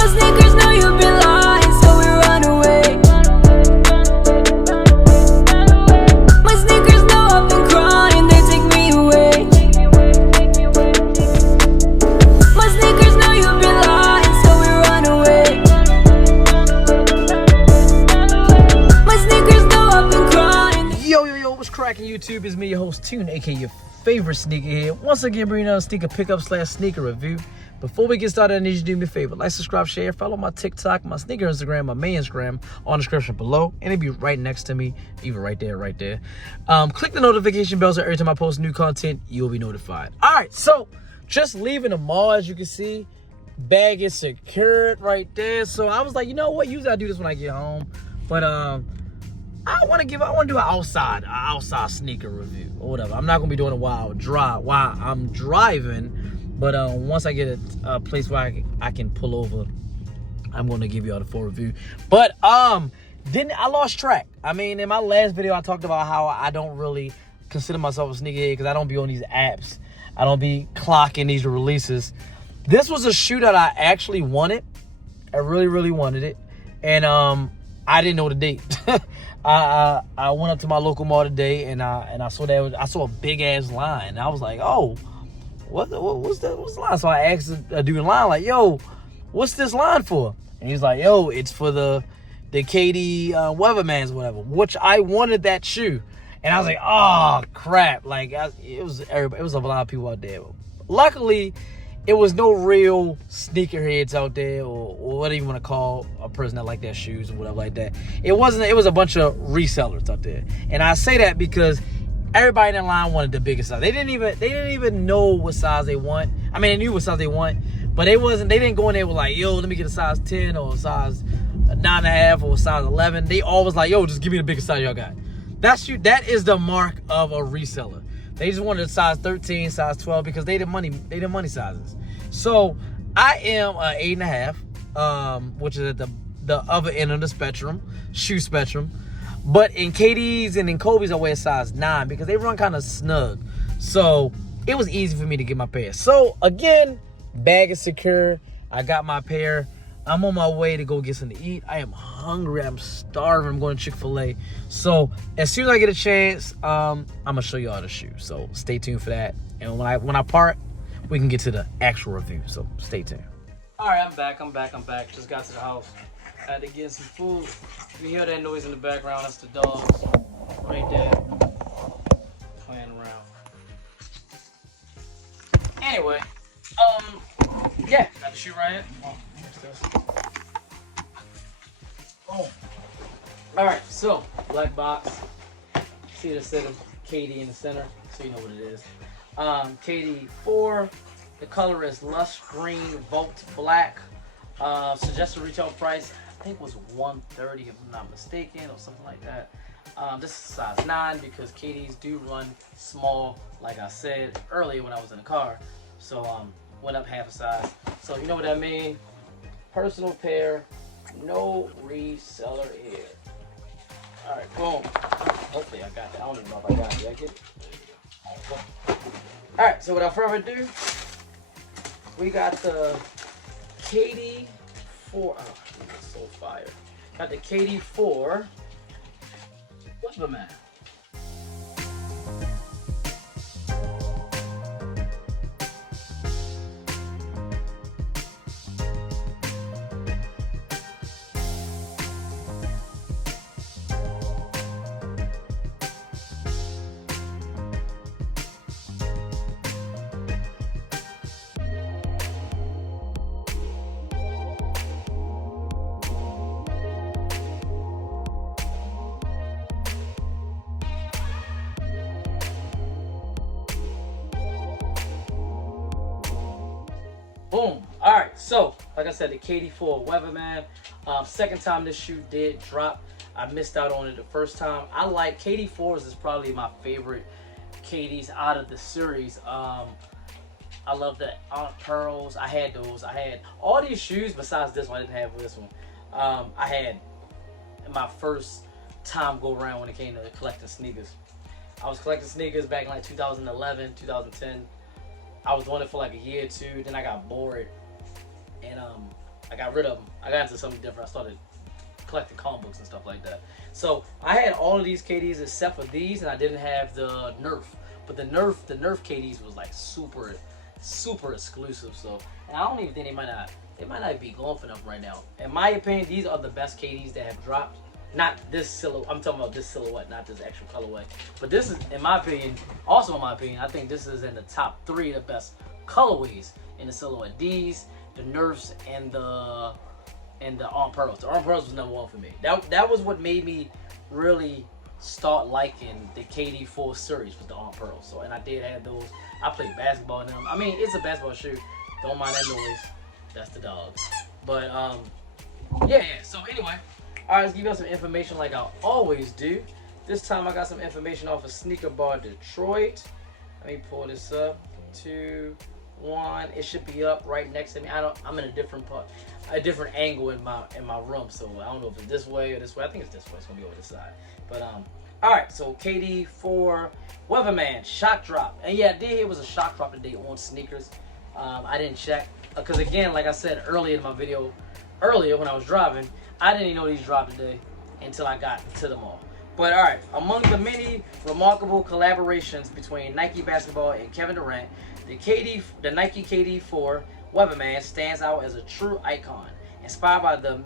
My sneakers know you've been lying, so we run away. My sneakers know I've been crying, they take me away. My sneakers know you've been lying, so we run away. My sneakers know I've been crying. Yo, what's cracking YouTube? It's me, your host Toon, aka your favorite sneakerhead. Once again, bringing out a sneaker pickup / sneaker review. Before we get started, I need you to do me a favor. Like, subscribe, share, follow my TikTok, my sneaker Instagram, my main Instagram on the description below. And it'll be right next to me, even right there. Click the notification bell so every time I post new content, you'll be notified. All right, so just leaving the mall, as you can see, bag is secured right there. So I was like, you know what? Usually I do this when I get home. But I want to do an outside sneaker review or whatever. I'm not gonna be doing it while I'm driving, but once I get a place where I can pull over, I'm gonna give you all the full review. But I lost track. I mean, in my last video, I talked about how I don't really consider myself a sneakerhead because I don't be on these apps. I don't be clocking these releases. This was a shoe that I actually wanted. I really wanted it, and I didn't know the date. I went up to my local mall today and I saw a big ass line. And I was like, oh, what's the line? So I asked a dude in line, like, yo, what's this line for? And he's like, yo, it's for the KD Weatherman's whatever, which I wanted that shoe. And I was like, oh crap! Like it was a lot of people out there. Luckily, it was no real sneakerheads out there, or whatever you want to call a person that like their shoes or whatever like that. It was a bunch of resellers out there. And I say that because everybody in line wanted the biggest size. They didn't even know what size they want. I mean, they knew what size they want, but they didn't go in there with like, yo, let me get a size 10 or a size 9.5 or a size 11. They always like, yo, just give me the biggest size y'all got. That is the mark of a reseller. They just wanted a size 13, size 12 because they the money sizes. So I am an 8.5, which is at the other end of the shoe spectrum. But in KD's and in Kobe's I wear a size 9 because they run kind of snug. So it was easy for me to get my pair. So again, bag is secure. I got my pair. I'm on my way to go get something to eat. I am hungry. I'm starving. I'm going to Chick-fil-A. So as soon as I get a chance, I'm gonna show you all the shoes. So stay tuned for that. And when I part, we can get to the actual review. So stay tuned. All right, I'm back. Just got to the house. I had to get some food. You hear that noise in the background? That's the dogs right there playing around. Anyway, yeah, got the shoe right here. Oh. All right, so black box. See the set of KD in the center, so you know what it is. KD 4. The color is lush green, Volt black. Suggested retail price, I think was $130 if I'm not mistaken, or something like that. This is size 9 because KDs do run small, like I said earlier when I was in the car. So went up half a size. So you know what that means? Personal pair, no reseller here. All right, boom. Hopefully I got that. I don't even know if I got it. Did I get it? All right, so without further ado, we got the KD 4. Oh, that's so fire. Got the KD 4. Weatherman. Boom. All right, so like I said, the KD4 Weatherman. Second time this shoe did drop. I missed out on it the first time. I like KD4s is probably my favorite KDs out of the series. I love the Aunt Pearls. I had those. I had all these shoes besides this one. I didn't have this one. I had my first time go around when it came to collecting sneakers. I was collecting sneakers back in like 2011, 2010. I was doing it for like a year or two, then I got bored, and I got rid of them. I got into something different. I started collecting comic books and stuff like that. So I had all of these KDs except for these, and I didn't have the Nerf. But the Nerf KDs was like super exclusive. So, and I don't even think they might not be going for enough right now. In my opinion, these are the best KDs that have dropped. Not this silhouette. I'm talking about this silhouette, not this actual colorway. But this is, in my opinion, also in my opinion, I think this is in the top 3 of the best colorways in the silhouette. These, the Nerfs, and the Arm Pearls. The Arm Pearls was number 1 for me. That was what made me really start liking the KD4 series, was the Arm Pearls. So, and I did have those. I played basketball in them. I mean, it's a basketball shoe. Don't mind that noise. That's the dog. But yeah. So anyway, all right, let's give you some information like I always do. This time I got some information off of Sneaker Bar Detroit. Let me pull this up. 2, 1. It should be up right next to me. I'm in a different angle in my room, so I don't know if it's this way or this way. I think it's this way. It's gonna be over this side. But all right. So KD4 Weatherman shock drop, and yeah, it was a shock drop today on sneakers. I didn't check because again, like I said earlier in my video, when I was driving, I didn't even know these dropped today until I got to the mall. But all right, among the many remarkable collaborations between Nike Basketball and Kevin Durant, the Nike KD4 Weatherman stands out as a true icon. Inspired by the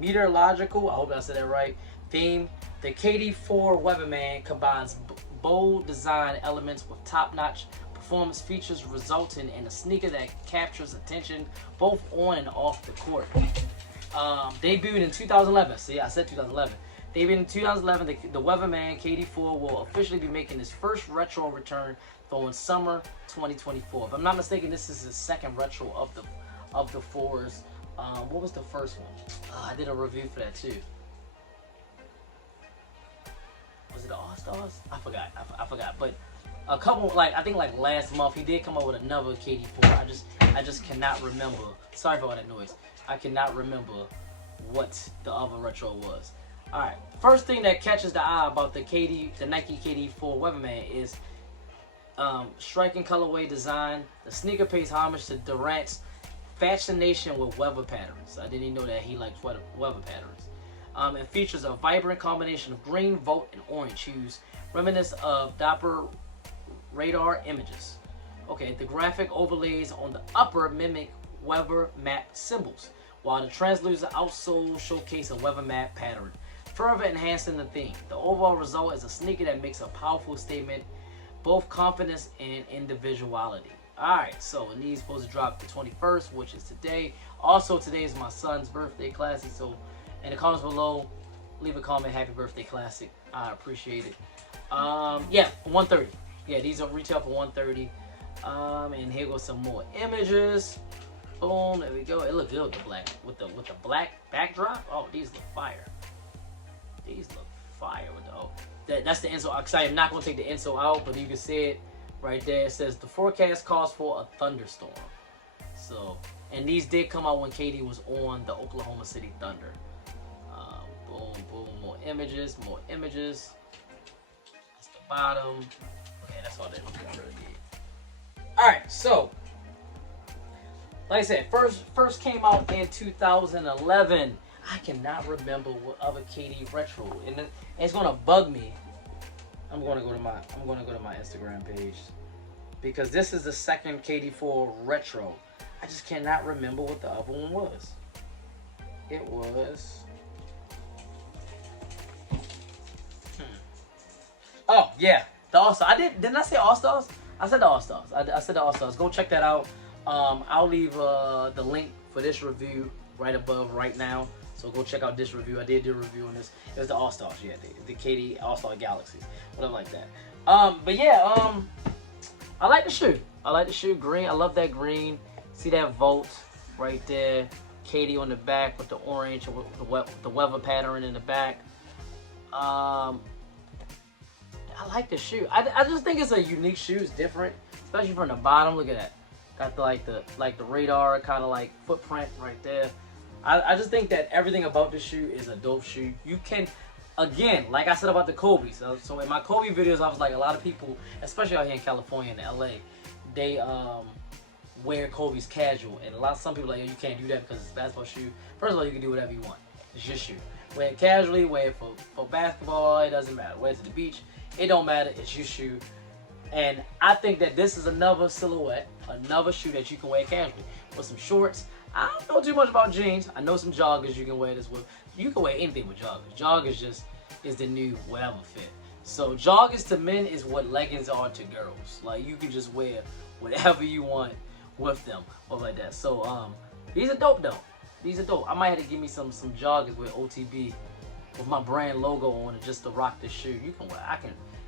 meteorological, I hope I said that right, theme, the KD4 Weatherman combines bold design elements with top-notch performance features, resulting in a sneaker that captures attention both on and off the court. Debuted in 2011. See, I said 2011. Debuted in 2011, the Weatherman KD4 will officially be making his first retro return in summer 2024. If I'm not mistaken, this is his second retro of the fours. What was the first one? I did a review for that too. Was it the All Stars? I forgot. But a couple, I think last month, he did come up with another KD4. I just cannot remember. Sorry for all that noise. I cannot remember what the other retro was. All right. First thing that catches the eye about the Nike KD4 Weatherman is striking colorway design. The sneaker pays homage to Durant's fascination with weather patterns. I didn't even know that he likes weather patterns. It features a vibrant combination of green, volt, and orange hues, reminiscent of Doppler radar images. Okay, the graphic overlays on the upper mimic weather map symbols, while the translucent outsole showcase a weather map pattern, further enhancing the theme. The overall result is a sneaker that makes a powerful statement, both confidence and individuality. Alright, so these supposed to drop the 21st, which is today. Also, today is my son's birthday classic, so in the comments below, leave a comment, happy birthday classic. I appreciate it. Yeah, 130. Yeah, these are retail for 130. And here goes some more images. Boom, there we go. It looks good with the black backdrop. Oh, these look fire. These look fire with the that's the insole. Cause I am not gonna take the insole out, but you can see it right there. It says the forecast calls for a thunderstorm. So, and these did come out when KD was on the Oklahoma City Thunder. Boom, boom, more images. That's the bottom. Okay, that's all that really did. All right, so like I said, first came out in 2011. I cannot remember what other KD retro, and it's gonna bug me. I'm gonna go to my Instagram page because this is the second KD4 retro. I just cannot remember what the other one was. It was. Oh yeah, the All Stars. Didn't I say All Stars? I said the All Stars. I said the All Stars. Go check that out. I'll leave the link for this review right above right now. So go check out this review. I did do a review on this. It was the All Stars, yeah, the KD All Star Galaxies, whatever like that. But yeah, I like the shoe. I like the shoe. Green. I love that green. See that Volt right there. KD on the back with the orange, the weather pattern in the back. I like the shoe. I just think it's a unique shoe. It's different, especially from the bottom. Look at that. Got the radar kind of like footprint right there. I just think that everything about this shoe is a dope shoe. You can, again, like I said about the Kobe. So in my Kobe videos, I was like, a lot of people, especially out here in California and LA, they wear Kobe's casual. And some people are like, yo, you can't do that because it's a basketball shoe. First of all, you can do whatever you want. It's your shoe. Wear it casually, wear it for basketball, it doesn't matter. Wear it to the beach, it don't matter, it's your shoe. And I think that this is another silhouette, another shoe that you can wear casually. With some shorts. I don't know too much about jeans. I know some joggers you can wear this with. You can wear anything with joggers. Joggers is the new whatever fit. So joggers to men is what leggings are to girls. Like you can just wear whatever you want with them or like that. So these are dope though. These are dope. I might have to give me some joggers with OTB with my brand logo on it just to rock this shoe. You can wear.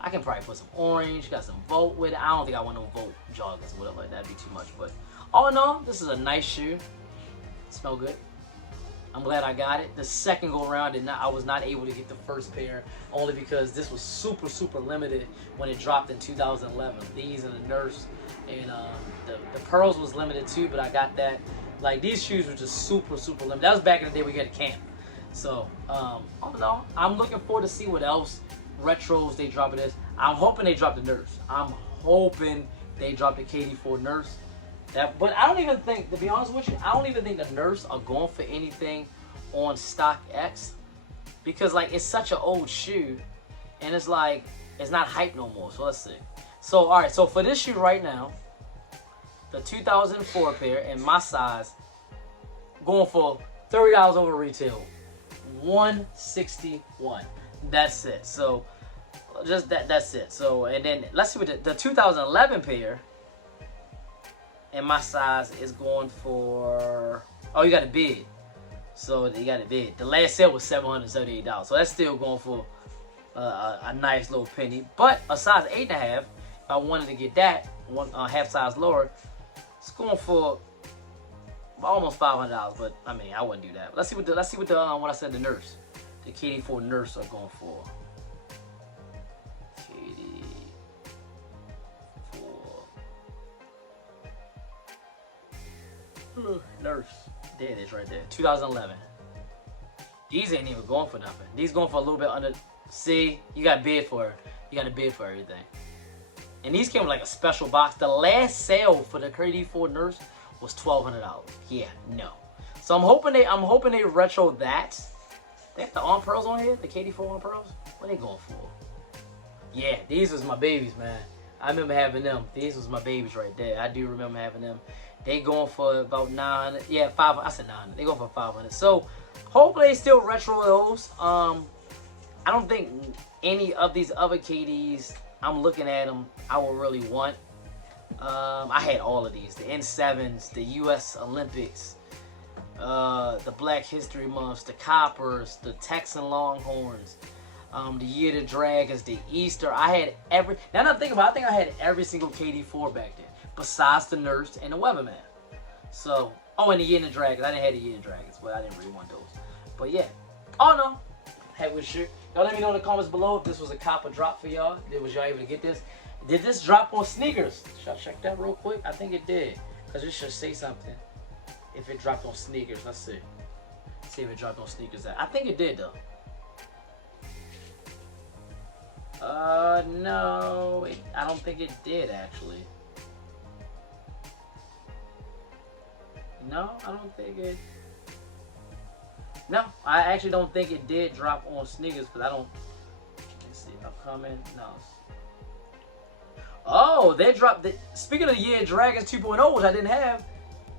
I can probably put some orange, got some Volt with it. I don't think I want no Volt joggers or whatever like that. That'd be too much. But all in all, this is a nice shoe. Smell good. I'm glad I got it. The second go around, I was not able to get the first pair only because this was super limited when it dropped in 2011. These and the Nurse and the Pearls was limited too, but I got that. Like these shoes were just super limited. That was back in the day we got a camp. So I don't know. I'm looking forward to see what else retros they drop of this. I'm hoping they drop the Nurse. I'm hoping they drop the KD4 Nurse. But I don't even think, to be honest with you, I don't even think the Nurse are going for anything on StockX because like it's such an old shoe and it's like it's not hype no more. So let's see. So all right, so for this shoe right now, the 2004 pair in my size, going for $30 over retail, $161. That's it. So just that's it. So and then let's see what the 2011 pair. And my size is going for, oh, you got a bid. So you got a bid. The last sale was $778. So that's still going for a nice little penny. But a size 8.5, if I wanted to get that, one half size lower, it's going for almost $500. But I mean, I wouldn't do that. But let's see what what I said the Nurse, the KD4 Nurse are going for. Nurse. There it is right there. 2011. These ain't even going for nothing. These going for a little bit under. See, you got a bid for it. You got a bid for everything. And these came with like a special box. The last sale for the KD4 Nurse was $1,200. Yeah, no. So I'm hoping they retro that. They have the arm pearls on here. The KD4 arm pearls. What are they going for? Yeah, these was my babies, man. I remember having them. These was my babies right there. I do remember having them. They going for about 900. Yeah, 500. I said 900. They going for 500. So hopefully they still retro those. I don't think any of these other KDs, I'm looking at them, I would really want. I had all of these. The N7s, the US Olympics, the Black History Months, the Coppers, the Texan Longhorns, the Year of the Dragons, the Easter. I had every. Now that I think about it, I think I had every single KD4 back then. Besides the Nurse and the Weatherman. So, oh, and the Year of the Dragons. I didn't have the Year of the Dragons, but I didn't really want those. But yeah. Oh no. Hey, with shit. Y'all let me know in the comments below if this was a copper drop for y'all. Was y'all able to get this? Did this drop on sneakers? Should I check that real quick? I think it did. Because it should say something. If it dropped on sneakers. Let's see. See if it dropped on sneakers. I think it did though. No. I don't think it did actually. No, I don't think it. No, I actually don't think it did drop on sneakers because I don't. Let's see, upcoming. No. Oh, they dropped. Speaking of the Year Dragons 2.0, which I didn't have,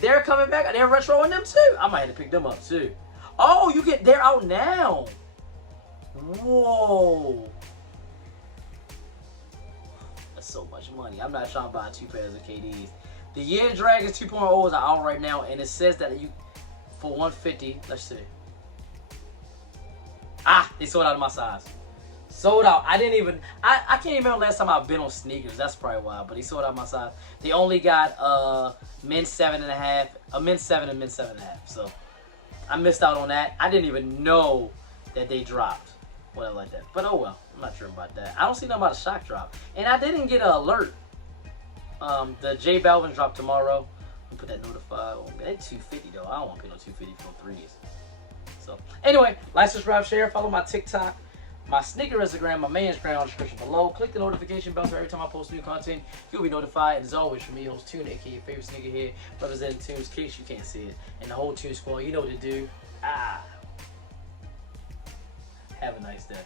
they're coming back. They're retroing them too. I might have to pick them up too. Oh, they're out now. Whoa. That's so much money. I'm not trying to buy 2 pairs of KDs. The Year Dragons 2.0s are out right now, and it says that you for $150. Let's see. Ah, they sold out of my size. Sold out. I can't even remember last time I've been on sneakers. That's probably why. But they sold out my size. They only got men's 7.5, a men's 7 and men's 7.5. So I missed out on that. I didn't even know that they dropped. Whatever like that. But oh well. I'm not sure about that. I don't see nothing about a shock drop. And I didn't get an alert. The J Balvin drop tomorrow. Let me put that notify. Oh, man, it's $250 though. I don't want to pay no $250 for threes. So anyway, like, subscribe, share, follow my TikTok. my sneaker Instagram, my main Instagram, on the description below. Click the notification bell so every time I post new content, you'll be notified. And as always, from me, host Tune, aka your favorite sneakerhead, representing Tunes, in case you can't see it, and the whole Tune squad. You know what to do. Have a nice day.